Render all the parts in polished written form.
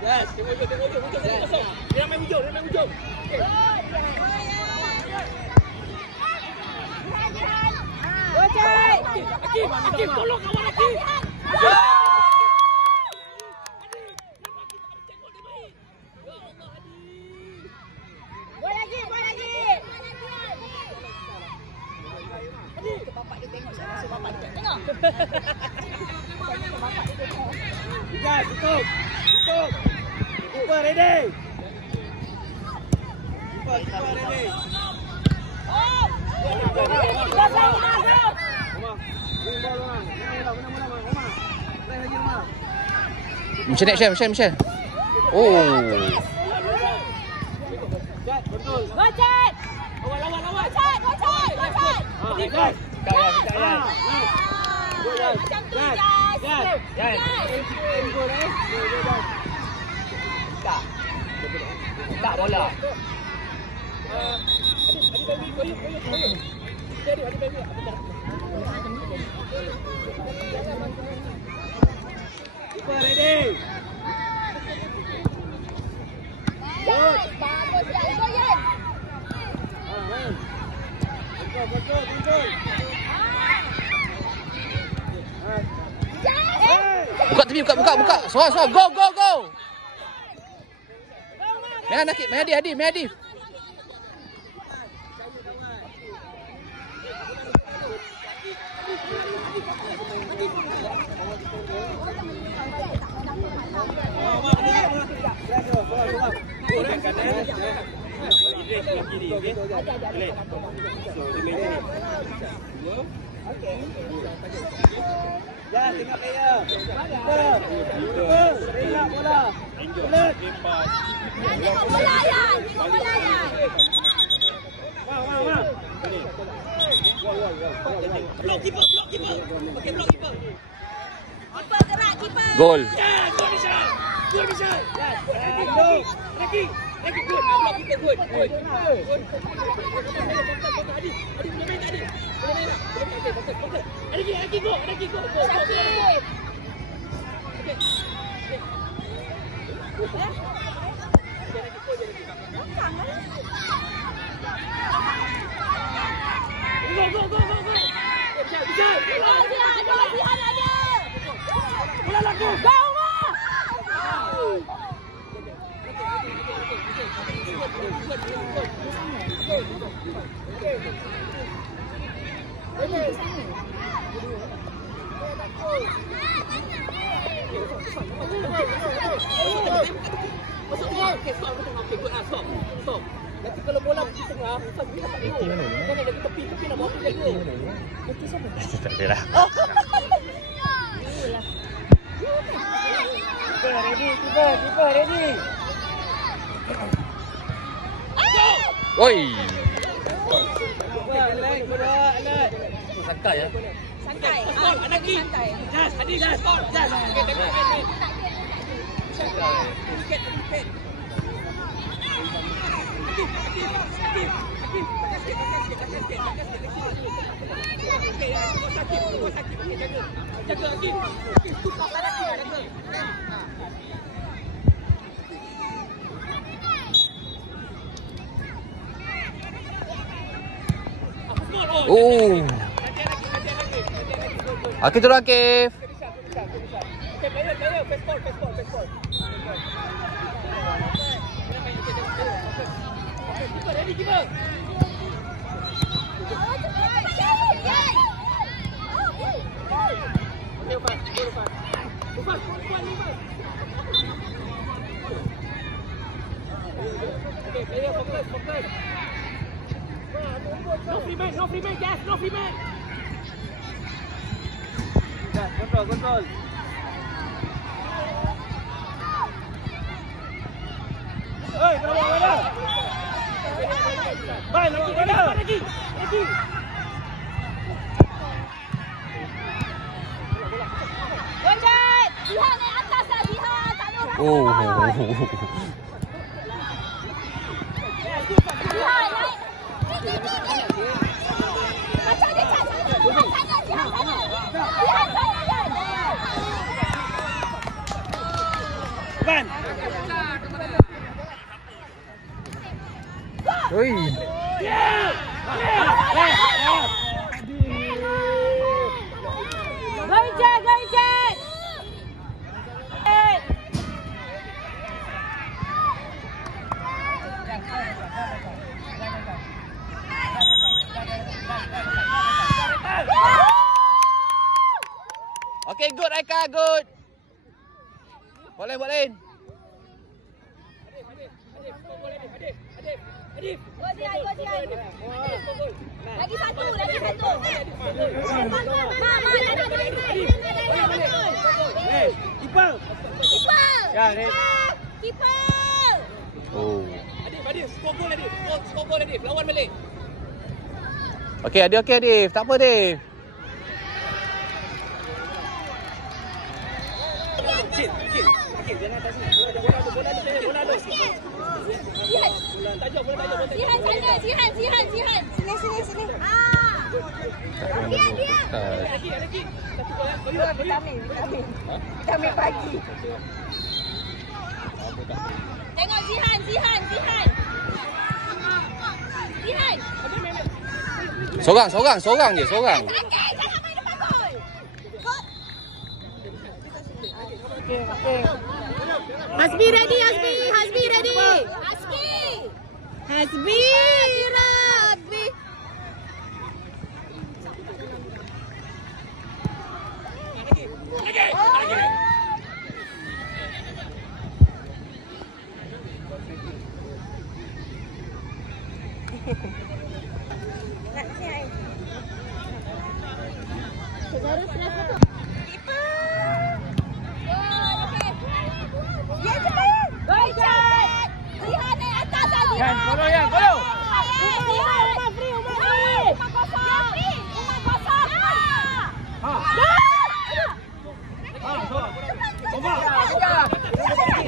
Yes, tengok hujung. Dia main hujung. Hakim, tolong kawan Hakim. Bola lagi. Bapak dia tengok saya rasa bapak dia tengok. Guys, tutup. Keeper ready. Michelle. Oh. Gocek. Lawan. Gocek. Guys. Macam tu, Jas. Tak bola. Keeper ready. Jas, bagus Jas. Goyang. Betul. Jas. Buka tepi, buka. Soal. Go. Mehdi. Ya, tengok player. Tengok bola. Bulat. Tengok bola ya. Wah. Blok keeper. Okey, blok keeper. Kiper gerak, kiper. Gol. Ya, gol Nishal. Lagi. Good. Blok keeper good. Adi boleh main tak Adi? Boleh main. Lagi go. Syakib. Go. Bisa. Ada. Bola lagu. Go. Stop. Nanti kalau bola pergi tengah, Ustaz dia tak tengok. Kan ada tepi nak bawa pergi jaga. Nanti siapa? Tak ada lah. Keeper ready. Oi. Alert. Santai ya. Santai. Anaki. Jas. Okey, tengok. Santai. Oh. Akif turun Akif. No free man, Gas, no free man. Control. Oi, bola. Baik, lagi. Gojek. Lihat naik atas dah, lihat. Tak ada orang. Oh. Lihat naik. Macam dia cat sana. Lihat sana. Oi. Gojek. Okay, good Aika, good. Boleh, boleh. Lagi satu. Kiper. Ya, Kiper. Oh. Adif, skor gol Adif. Skor gol Adif. Lawan balik. Okay, Adif, okay, Adif. Tak apa, Adif. Sikit. Jangan atas ni. Bola ada. Sihan. Sini. Dia. Vitamin pagi. Tengok Zihan. Sorang je. Jangan main depan gol. Hasbi ready. Hasbi.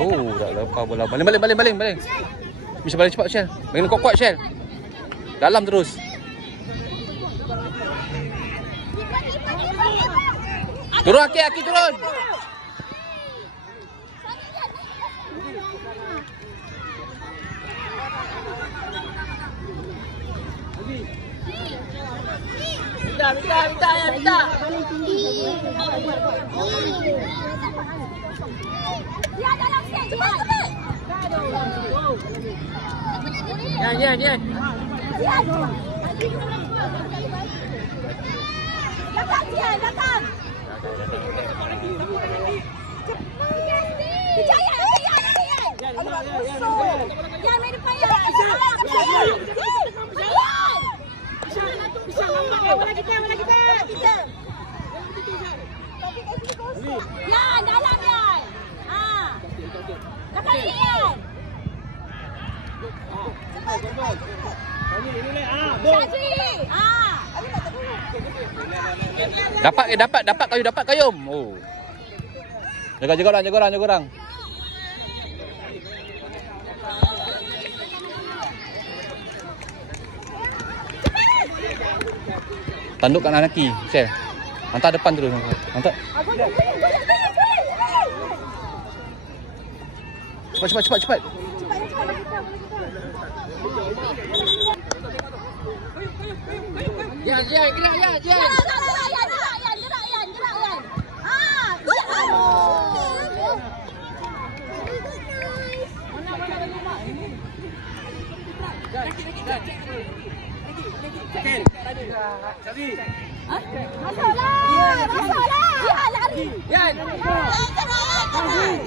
Oh, tak lepas bola. Balik. Bisa balik cepat, Shell. Bagi kuat-kuat, Shell. Dalam terus. Turun, Aki turun. Minta. Dia dalam set. Cepat. Yan. Datang. Jaya. Jangan main depan ya. Bisa lambat bola kita. Yan, dalam Yan. Dekat sini Yan. Dapat kayum. Oh. Jaga orang. Tanduk kat Nanaki, Shell. Hantar depan terus. Hantar. Cepat. Ya. Gerak Yan. Masalah. Dia lari. Yan. Tangguh.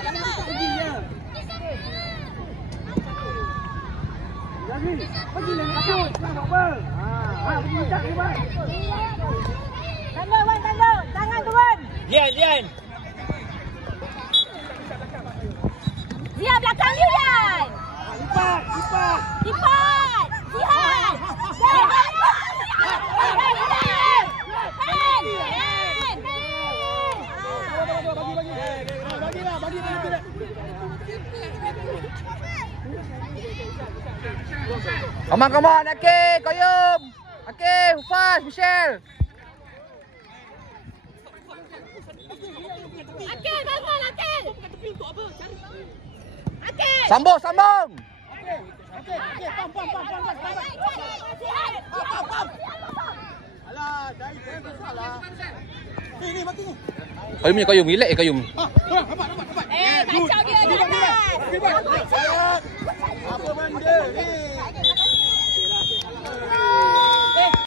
Tangan turun. Yan. Dia belakang you, Yan. Lipat. Lipat. Come on, Aki, Kayum. Aki, Hufaz, Michelle. Akil, bangun Akil. Sambung. Okey, pam. Alah, dari salah. Ni mati ni. Kayum, relax Kayum. Nampak. Kacau dia. Apa benda ni?